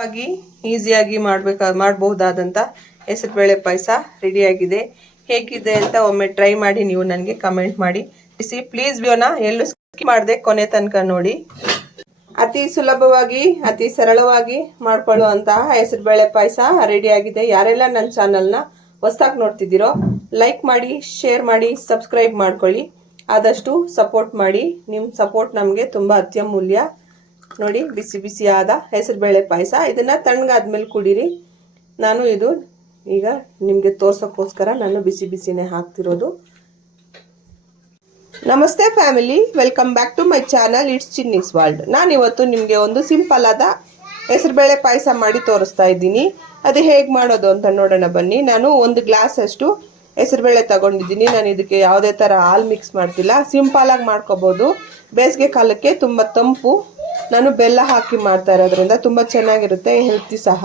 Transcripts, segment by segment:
ಆಗಿ ಈಸಿಯಾಗಿ ಮಾಡ್ಬೇಕಾ ಮಾಡಬಹುದಾದಂಥ ಹೆಸರುಬೇಳೆ ಪಾಯಸ ರೆಡಿಯಾಗಿದೆ ಹೇಗಿದೆ ಅಂತ ಒಮ್ಮೆ ಟ್ರೈ ಮಾಡಿ ನೀವು ನನಗೆ ಕಮೆಂಟ್ ಮಾಡಿ. ಬಿಸಿ ಪ್ಲೀಸ್ ವ್ಯೂನ ಎಲ್ಲೂ ಸ್ಕಿಪ್ ಮಾಡಿದೆ ಕೊನೆ ತನಕ ನೋಡಿ. ಅತಿ ಸುಲಭವಾಗಿ, ಅತಿ ಸರಳವಾಗಿ ಮಾಡ್ಕೊಳ್ಳುವಂತಹ ಹೆಸರುಬೇಳೆ ಪಾಯಸ ರೆಡಿಯಾಗಿದೆ ಯಾರೆಲ್ಲ ನನ್ನ ಚಾನಲ್ನ ಹೊಸ್ದಾಗಿ ನೋಡ್ತಿದ್ದೀರೋ ಲೈಕ್ ಮಾಡಿ ಶೇರ್ ಮಾಡಿ ಸಬ್ಸ್ಕ್ರೈಬ್ ಮಾಡ್ಕೊಳ್ಳಿ. ಆದಷ್ಟು ಸಪೋರ್ಟ್ ಮಾಡಿ. ನಿಮ್ಮ ಸಪೋರ್ಟ್ ನಮಗೆ ತುಂಬ ಅತ್ಯಮೂಲ್ಯ. ನೋಡಿ, ಬಿಸಿ ಬಿಸಿಯಾದ ಹೆಸರುಬೇಳೆ ಪಾಯಸ. ಇದನ್ನ ತಣ್ಣಗಾದ್ಮೇಲೆ ಕುಡೀರಿ. ನಾನು ಇದು ಈಗ ನಿಮಗೆ ತೋರ್ಸೋಕ್ಕೋಸ್ಕರ ನಾನು ಬಿಸಿ ಬಿಸಿನೇ ಹಾಕ್ತಿರೋದು. ನಮಸ್ತೆ family, welcome back to my channel, it's Chinni's world. ನಾನು ಇವತ್ತು ನಿಮಗೆ ಒಂದು ಸಿಂಪಲ್ ಆದ ಹೆಸರುಬೇಳೆ ಪಾಯಸ ಮಾಡಿ ತೋರಿಸ್ತಾ ಇದ್ದೀನಿ. ಅದು ಹೇಗೆ ಮಾಡೋದು ಅಂತ ನೋಡೋಣ ಬನ್ನಿ. ನಾನು ಒಂದು ಗ್ಲಾಸ್ ಅಷ್ಟು ಹೆಸರುಬೇಳೆ ತಗೊಂಡಿದ್ದೀನಿ. ನಾನು ಇದಕ್ಕೆ ಯಾವುದೇ ಥರ ಹಾಲು ಮಿಕ್ಸ್ ಮಾಡ್ತಿಲ್ಲ. ಸಿಂಪಲಾಗಿ ಮಾಡ್ಕೋಬೋದು. ಬೇಸಿಗೆ ಕಾಲಕ್ಕೆ ತುಂಬ ತಂಪು ನಾನು ಬೆಲ್ಲ ಹಾಕಿ ಮಾಡ್ತಾ ಇರೋದ್ರಿಂದ ತುಂಬ ಚೆನ್ನಾಗಿರುತ್ತೆ ಹೆಲ್ತಿ ಸಹ.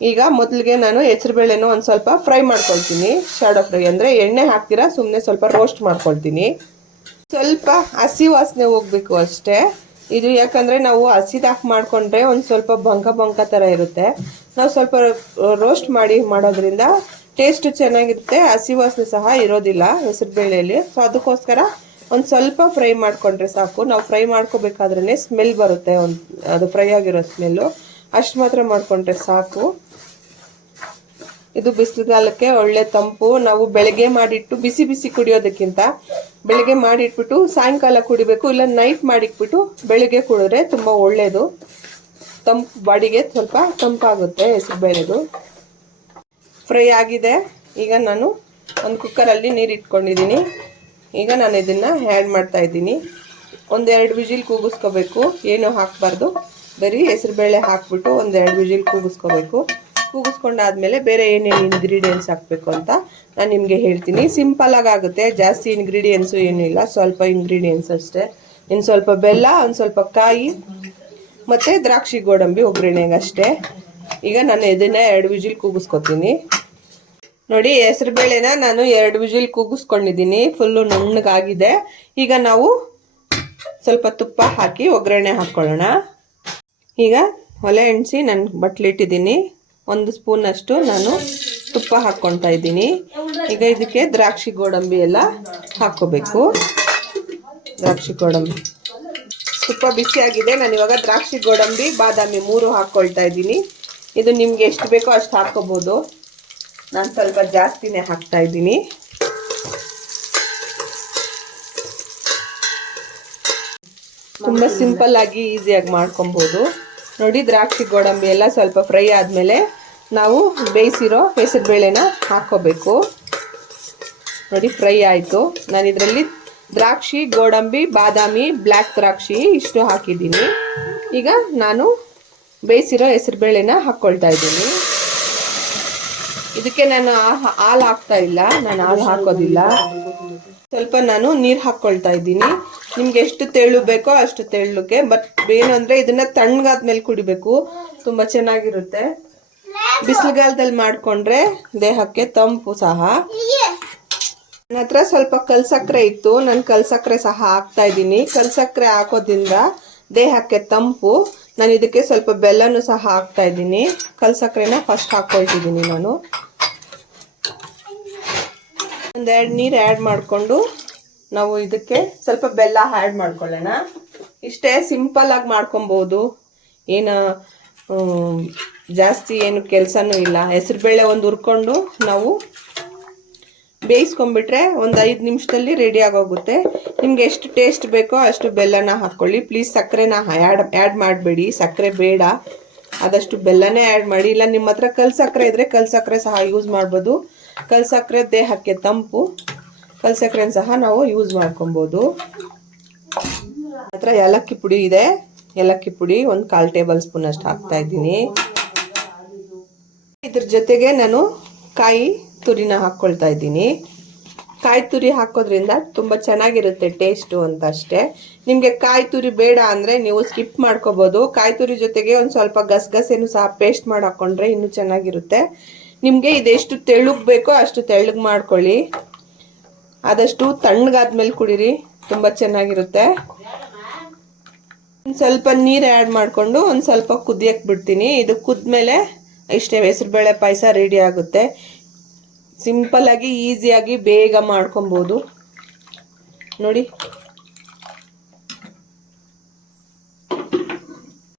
ಈಗ ಮೊದಲಿಗೆ ನಾನು ಹೆಸರುಬೇಳೆನೂ ಒಂದು ಸ್ವಲ್ಪ ಫ್ರೈ ಮಾಡ್ಕೊಳ್ತೀನಿ. ಶಾಡೋ ಫ್ರೈ ಅಂದರೆ ಎಣ್ಣೆ ಹಾಕ್ತೀರಾ ಸುಮ್ಮನೆ ಸ್ವಲ್ಪ ರೋಸ್ಟ್ ಮಾಡ್ಕೊಳ್ತೀನಿ. ಸ್ವಲ್ಪ ಹಸಿ ವಾಸನೆ ಹೋಗ್ಬೇಕು ಅಷ್ಟೇ. ಇದು ಯಾಕಂದರೆ ನಾವು ಹಸಿದಾಕಿ ಮಾಡಿಕೊಂಡ್ರೆ ಒಂದು ಸ್ವಲ್ಪ ಬಂಕ ಬಂಕ ಥರ ಇರುತ್ತೆ. ನಾವು ಸ್ವಲ್ಪ ರೋಸ್ಟ್ ಮಾಡಿ ಮಾಡೋದ್ರಿಂದ ಟೇಸ್ಟ್ ಚೆನ್ನಾಗಿರುತ್ತೆ, ಹಸಿ ವಾಸನೆ ಸಹ ಇರೋದಿಲ್ಲ ಹೆಸರುಬೇಳೆಯಲ್ಲಿ ಸೊ ಅದಕ್ಕೋಸ್ಕರ ಒಂದು ಸ್ವಲ್ಪ ಫ್ರೈ ಮಾಡಿಕೊಂಡ್ರೆ ಸಾಕು. ನಾವು ಫ್ರೈ ಮಾಡ್ಕೋಬೇಕಾದ್ರೇ ಸ್ಮೆಲ್ ಬರುತ್ತೆ ಒಂದು, ಅದು ಫ್ರೈ ಆಗಿರೋ ಸ್ಮೆಲ್ಲು ಅಷ್ಟು ಮಾತ್ರ ಮಾಡಿಕೊಂಡ್ರೆ ಸಾಕು. ಇದು ಬಿಸಿಲುಗಾಲಕ್ಕೆ ಒಳ್ಳೆ ತಂಪು. ನಾವು ಬೆಳಗ್ಗೆ ಮಾಡಿಟ್ಟು, ಬಿಸಿ ಬಿಸಿ ಕುಡಿಯೋದಕ್ಕಿಂತ ಬೆಳಗ್ಗೆ ಮಾಡಿಟ್ಬಿಟ್ಟು, ಸಾಯಂಕಾಲ ಕುಡಿಬೇಕು, ಇಲ್ಲ ನೈಟ್ ಮಾಡಿಟ್ಬಿಟ್ಟು ಬೆಳಗ್ಗೆ ಕುಡಿದ್ರೆ ತುಂಬ ಒಳ್ಳೆಯದು ತಂಪು, ಬಾಡಿಗೆ ಸ್ವಲ್ಪ ತಂಪಾಗುತ್ತೆ ಹೆಸರುಬೇಳೆದು ಫ್ರೈ ಆಗಿದೆ. ಈಗ ನಾನು ಒಂದು ಕುಕ್ಕರಲ್ಲಿ ನೀರು ಇಟ್ಕೊಂಡಿದ್ದೀನಿ ಈಗ ನಾನು ಇದನ್ನು ಆ್ಯಡ್ ಮಾಡ್ತಾ ಇದ್ದೀನಿ. ಒಂದೆರಡು ವಿಜಿಲ್ ಕೂಗಿಸ್ಕೋಬೇಕು. ಏನು ಹಾಕಬಾರ್ದು? ಬರೀ ಹೆಸರುಬೇಳೆ ಹಾಕ್ಬಿಟ್ಟು ಒಂದೆರಡು ವಿಜಿಲ್ ಕೂಗಿಸ್ಕೋಬೇಕು. ಕೂಗಿಸ್ಕೊಂಡಾದ್ಮೇಲೆ ಬೇರೆ ಏನೇನು ಇಂಗ್ರೀಡಿಯೆಂಟ್ಸ್ ಹಾಕಬೇಕು ಅಂತ ನಾನು ನಿಮಗೆ ಹೇಳ್ತೀನಿ. ಆಗುತ್ತೆ. ಜಾಸ್ತಿ ಇಂಗ್ರೀಡಿಯೆಂಟ್ಸು ಏನೂ ಇಲ್ಲ. ಸ್ವಲ್ಪ ಇಂಗ್ರೀಡಿಯೆಂಟ್ಸ್ ಅಷ್ಟೇ. ಇನ್ನು ಸ್ವಲ್ಪ ಬೆಲ್ಲ, ಒಂದು ಸ್ವಲ್ಪ ಕಾಯಿ, ಮತ್ತು ದ್ರಾಕ್ಷಿ ಗೋಡಂಬಿ ಒಗ್ಗರಣೆಗೆ ಅಷ್ಟೇ ಈಗ ನಾನು ಇದನ್ನೇ ಎರಡು ವಿಜಿಲ್ ಕೂಗಿಸ್ಕೊತೀನಿ. ನೋಡಿ ಹೆಸರುಬೇಳೆನ ನಾನು ಎರಡು ವಿಜಿಲ್ ಕೂಗಿಸ್ಕೊಂಡಿದ್ದೀನಿ. ಫುಲ್ಲು ನುಣ್ಣಗಾಗಿದೆ. ಈಗ ನಾವು ಸ್ವಲ್ಪ ತುಪ್ಪ ಹಾಕಿ ಒಗ್ಗರಣೆ ಹಾಕ್ಕೊಳ್ಳೋಣ ಈಗ ಒಲೆ ಎಣ್ಸಿ ನಾನು ಬಟ್ಲಿಟ್ಟಿದ್ದೀನಿ. ಒಂದು ಸ್ಪೂನಷ್ಟು ನಾನು ತುಪ್ಪ ಹಾಕ್ಕೊಳ್ತಾ ಇದ್ದೀನಿ. ಈಗ ಇದಕ್ಕೆ ದ್ರಾಕ್ಷಿ ಗೋಡಂಬಿ ಎಲ್ಲ ಹಾಕ್ಕೋಬೇಕು. ದ್ರಾಕ್ಷಿ ಗೋಡಂಬಿ. ತುಪ್ಪ ಬಿಸಿಯಾಗಿದೆ ನಾನು ಇವಾಗ ದ್ರಾಕ್ಷಿ ಗೋಡಂಬಿ, ಬಾದಾಮಿ ಮೂರು ಹಾಕ್ಕೊಳ್ತಾ ಇದ್ದೀನಿ. ಇದು ನಿಮಗೆ ಎಷ್ಟು ಬೇಕೋ ಅಷ್ಟು ಹಾಕ್ಕೋಬೋದು. ನಾನು ಸ್ವಲ್ಪ ಜಾಸ್ತಿನೇ ಹಾಕ್ತಾ ಇದ್ದೀನಿ. ತುಂಬ ಸಿಂಪಲ್ ಆಗಿ ಈಸಿಯಾಗಿ ಮಾಡ್ಕೊಬೋದು. ನೋಡಿ ದ್ರಾಕ್ಷಿ ಗೋಡಂಬಿ ಎಲ್ಲ ಸ್ವಲ್ಪ ಫ್ರೈ ಆದಮೇಲೆ ನಾವು ಬೇಯಿಸಿರೋ ಹೆಸರು ಬೇಳೆನ ಹಾಕ್ಕೋಬೇಕು. ನೋಡಿ ಫ್ರೈ ಆಯಿತು. ನಾನು ಇದರಲ್ಲಿ ದ್ರಾಕ್ಷಿ, ಗೋಡಂಬಿ, ಬಾದಾಮಿ ಬ್ಲ್ಯಾಕ್ ದ್ರಾಕ್ಷಿ ಇಷ್ಟು ಹಾಕಿದ್ದೀನಿ. ಈಗ ನಾನು ಬೇಯಿಸಿರೋ ಹೆಸರು ಬೇಳೆನ ಹಾಕ್ಕೊಳ್ತಾ ಇದ್ದೀನಿ. ಇದಕ್ಕೆ ನಾನು ಹಾಲು ಹಾಕ್ತಾ ಇಲ್ಲ. ನಾನು ಹಾಲು ಹಾಕೋದಿಲ್ಲ. ಸ್ವಲ್ಪ ನಾನು ನೀರು ಹಾಕ್ಕೊಳ್ತಾ ಇದ್ದೀನಿ. ನಿಮ್ಗೆ ಎಷ್ಟು ತೆಳ್ಳು ಬೇಕೋ ಅಷ್ಟು ತೆಳ್ಳಕ್ಕೆ ಬಟ್ ಏನು ಅಂದರೆ ಇದನ್ನ ತಣ್ಣಗಾದ್ಮೇಲೆ ಕುಡಿಬೇಕು. ತುಂಬ ಚೆನ್ನಾಗಿರುತ್ತೆ. ಬಿಸಿಲುಗಾಲದಲ್ಲಿ ಮಾಡಿಕೊಂಡ್ರೆ ದೇಹಕ್ಕೆ ತಂಪು ಸಹ. ನನ್ನ ಸ್ವಲ್ಪ ಕಲ್ಸಕ್ಕರೆ ಇತ್ತು. ನಾನು ಕಲ್ಸಕ್ಕರೆ ಸಹ ಹಾಕ್ತಾ ಇದ್ದೀನಿ. ಕಲ್ಸಕ್ಕರೆ ಹಾಕೋದ್ರಿಂದ ದೇಹಕ್ಕೆ ತಂಪು. ನಾನು ಇದಕ್ಕೆ ಸ್ವಲ್ಪ ಬೆಲ್ಲನೂ ಸಹ ಹಾಕ್ತಾ ಇದ್ದೀನಿ. ಕಲ್ಸಕ್ಕರೆನ ಫಸ್ಟ್ ಹಾಕ್ಕೊಳ್ತಿದ್ದೀನಿ ನಾನು. ಒಂದೆರಡು ನೀರು ಆ್ಯಡ್ ಮಾಡಿಕೊಂಡು ನಾವು ಇದಕ್ಕೆ ಸ್ವಲ್ಪ ಬೆಲ್ಲ ಆ್ಯಡ್ ಮಾಡ್ಕೊಳ್ಳೋಣ. ಇಷ್ಟೇ ಸಿಂಪಲ್ಲಾಗಿ ಮಾಡ್ಕೊಬೋದು ಏನು ಜಾಸ್ತಿ ಏನು ಕೆಲಸನೂ ಇಲ್ಲ. ಹೆಸರುಬೇಳೆ ಒಂದು ಹುರ್ಕೊಂಡು ನಾವು ಬೇಯಿಸ್ಕೊಂಬಿಟ್ರೆ ಒಂದು ಐದು ನಿಮಿಷದಲ್ಲಿ ರೆಡಿ ಆಗೋಗುತ್ತೆ. ನಿಮ್ಗೆ ಎಷ್ಟು ಟೇಸ್ಟ್ ಬೇಕೋ ಅಷ್ಟು ಬೆಲ್ಲನ ಹಾಕ್ಕೊಳ್ಳಿ ಪ್ಲೀಸ್ ಸಕ್ಕರೆನ ಆ್ಯಡ್ ಆ್ಯಡ್ ಮಾಡಬೇಡಿ. ಸಕ್ಕರೆ ಬೇಡ. ಆದಷ್ಟು ಬೆಲ್ಲನೇ ಆ್ಯಡ್ ಮಾಡಿ. ಇಲ್ಲ ನಿಮ್ಮ ಹತ್ರ ಕಲ್ಸಕ್ಕರೆ ಇದ್ದರೆ ಕಲ್ ಸಕ್ಕರೆ ಸಹ ಯೂಸ್ ಮಾಡ್ಬೋದು. ಕಲ್ಸಕ್ಕರೆ ದೇಹಕ್ಕೆ ತಂಪು. ಕಲ್ಸಕ್ಕರೆ ಸಹ ನಾವು ಯೂಸ್ ಮಾಡ್ಕೊಬೋದು. ಹತ್ರ ಏಲಕ್ಕಿ ಪುಡಿ ಇದೆ. ಏಲಕ್ಕಿ ಪುಡಿ ಒಂದು ಕಾಲು ಟೇಬಲ್ ಸ್ಪೂನ್ ಅಷ್ಟು ಹಾಕ್ತಾ ಇದ್ದೀನಿ. ಇದ್ರ ಜೊತೆಗೆ ನಾನು ಕಾಯಿ ತುರಿನ ಹಾಕ್ಕೊಳ್ತಾ ಇದ್ದೀನಿ. ಕಾಯಿ ತುರಿ ಹಾಕೋದ್ರಿಂದ ತುಂಬ ಚೆನ್ನಾಗಿರುತ್ತೆ ಟೇಸ್ಟು ಅಂತ ಅಷ್ಟೇ ನಿಮಗೆ ಕಾಯಿ ತುರಿ ಬೇಡ ಅಂದರೆ ನೀವು ಸ್ಕಿಪ್ ಮಾಡ್ಕೋಬೋದು. ಕಾಯಿ ತುರಿ ಜೊತೆಗೆ ಒಂದು ಸ್ವಲ್ಪ ಗಸಗಸೆನೂ ಸಹ ಪೇಸ್ಟ್ ಮಾಡಿ ಹಾಕ್ಕೊಂಡ್ರೆ ಇನ್ನೂ ಚೆನ್ನಾಗಿರುತ್ತೆ. ನಿಮಗೆ ಇದೆಷ್ಟು ತೆಳ್ಳಗೆ ಬೇಕೋ ಅಷ್ಟು ತೆಳ್ಳಗೆ ಮಾಡ್ಕೊಳ್ಳಿ. ಆದಷ್ಟು ತಣ್ಣಗಾದ್ಮೇಲೆ ಕುಡೀರಿ, ತುಂಬ ಚೆನ್ನಾಗಿರುತ್ತೆ. ಒಂದು ಸ್ವಲ್ಪ ನೀರು ಆ್ಯಡ್ ಮಾಡಿಕೊಂಡು ಒಂದು ಸ್ವಲ್ಪ ಕುದಿಯಕ್ಕೆ ಬಿಡ್ತೀನಿ. ಇದು ಕುದ್ಮೇಲೆ ಇಷ್ಟೇ, ಹೆಸರುಬೇಳೆ ಪಾಯಸ ರೆಡಿ ಆಗುತ್ತೆ. ಸಿಂಪಲ್ಲಾಗಿ ಈಸಿಯಾಗಿ ಬೇಗ ಮಾಡ್ಕೊಬೋದು. ನೋಡಿ.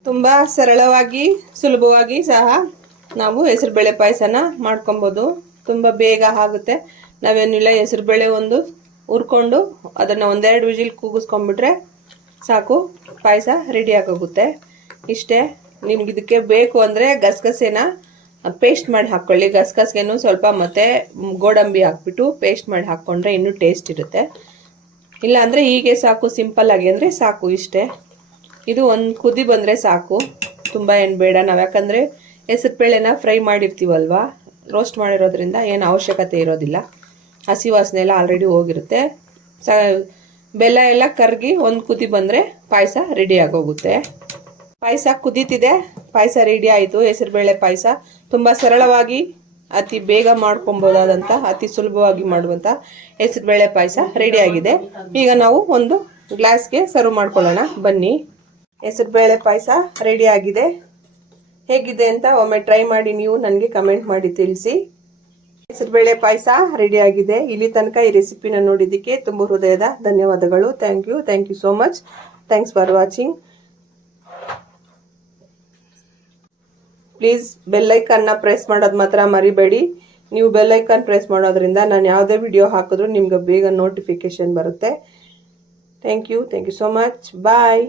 ತುಂಬ ಸರಳವಾಗಿ, ಸುಲಭವಾಗಿ ಸಹ ನಾವು ಹೆಸರುಬೇಳೆ ಪಾಯಸನ ಮಾಡ್ಕೊಬೋದು. ತುಂಬ ಬೇಗ ಆಗುತ್ತೆ. ನಾವೇನಿಲ್ಲ, ಹೆಸರುಬೇಳೆ ಒಂದು ಹುರ್ಕೊಂಡು ಅದನ್ನು ಒಂದೆರಡು ವಿಜಿಲ್ ಕೂಗಿಸ್ಕೊಂಡ್ಬಿಟ್ರೆ ಸಾಕು, ಪಾಯಸ ರೆಡಿ ಆಗೋಗುತ್ತೆ. ಇಷ್ಟೇ. ನಿಮ್ಗೆ ಇದಕ್ಕೆ ಬೇಕು ಅಂದರೆ ಗಸಗಸೆನ ಪೇಸ್ಟ್ ಮಾಡಿ ಹಾಕ್ಕೊಳ್ಳಿ ಗಸಗಸೆನೂ ಸ್ವಲ್ಪ ಮತ್ತೆ ಗೋಡಂಬಿ ಹಾಕ್ಬಿಟ್ಟು ಪೇಸ್ಟ್ ಮಾಡಿ ಹಾಕ್ಕೊಂಡ್ರೆ ಇನ್ನೂ ಟೇಸ್ಟ್ ಇರುತ್ತೆ. ಇಲ್ಲಾಂದರೆ ಹೀಗೆ ಸಾಕು, ಸಿಂಪಲ್ ಆಗಿ ಅಂದರೆ ಸಾಕು ಇಷ್ಟೇ. ಇದು ಒಂದು ಕುದಿ ಬಂದರೆ ಸಾಕು. ತುಂಬ ಏನು ಬೇಡ. ನಾವು ಯಾಕಂದರೆ ಹೆಸರು ಬೇಳೆನ ಫ್ರೈ ಮಾಡಿರ್ತೀವಲ್ವ? ರೋಸ್ಟ್ ಮಾಡಿರೋದ್ರಿಂದ ಏನು ಅವಶ್ಯಕತೆ ಇರೋದಿಲ್ಲ. ಹಸಿ ವಾಸನೆ ಎಲ್ಲ ಆಲ್ರೆಡಿ ಹೋಗಿರುತ್ತೆ. ಸ, ಬೆಲ್ಲ ಎಲ್ಲ ಕರಗಿ ಒಂದು ಕುದಿ ಬಂದರೆ ಪಾಯಸ ರೆಡಿ ಆಗೋಗುತ್ತೆ. ಪಾಯಸ ಕುದೀತಿದೆ. ಪಾಯಸ ರೆಡಿ ಆಯಿತು. ಹೆಸರುಬೇಳೆ ಪಾಯಸ ತುಂಬ ಸರಳವಾಗಿ ಅತಿ ಬೇಗ ಮಾಡ್ಕೊಬೋದಾದಂಥ ಅತಿ ಸುಲಭವಾಗಿ ಮಾಡುವಂಥ ಹೆಸರುಬೇಳೆ ಪಾಯಸ ರೆಡಿ ಆಗಿದೆ. ಈಗ ನಾವು ಒಂದು ಗ್ಲಾಸ್ಗೆ ಸರ್ವ್ ಮಾಡ್ಕೊಳ್ಳೋಣ. ಬನ್ನಿ. ಹೆಸರುಬೇಳೆ ಪಾಯಸ ರೆಡಿ ಆಗಿದೆ. ಹೇಗಿದೆ ಅಂತ ಒಮ್ಮೆ ಟ್ರೈ ಮಾಡಿ ನೀವು ನನಗೆ ಕಮೆಂಟ್ ಮಾಡಿ ತಿಳಿಸಿ. ಹೆಸರುಬೇಳೆ ಪಾಯಸ ರೆಡಿ ಆಗಿದೆ. ಇಲ್ಲಿ ತನಕ ಈ ರೆಸಿಪಿನ ನೋಡಿದ್ದಕ್ಕೆ ತುಂಬ ಹೃದಯದ ಧನ್ಯವಾದಗಳು. Thank you thank you so much thanks for watching please ಬೆಲ್ಲೈಕನ್ನ press ಮಾಡೋದು ಮಾತ್ರ ಮರಿಬೇಡಿ. ನೀವು ಬೆಲ್ಲೈಕನ್ ಪ್ರೆಸ್ ಮಾಡೋದ್ರಿಂದ ನಾನು ಯಾವುದೇ ವಿಡಿಯೋ ಹಾಕಿದ್ರು ನಿಮ್ಗೆ ಬೇಗ ನೋಟಿಫಿಕೇಶನ್ ಬರುತ್ತೆ. Thank you thank you so much bye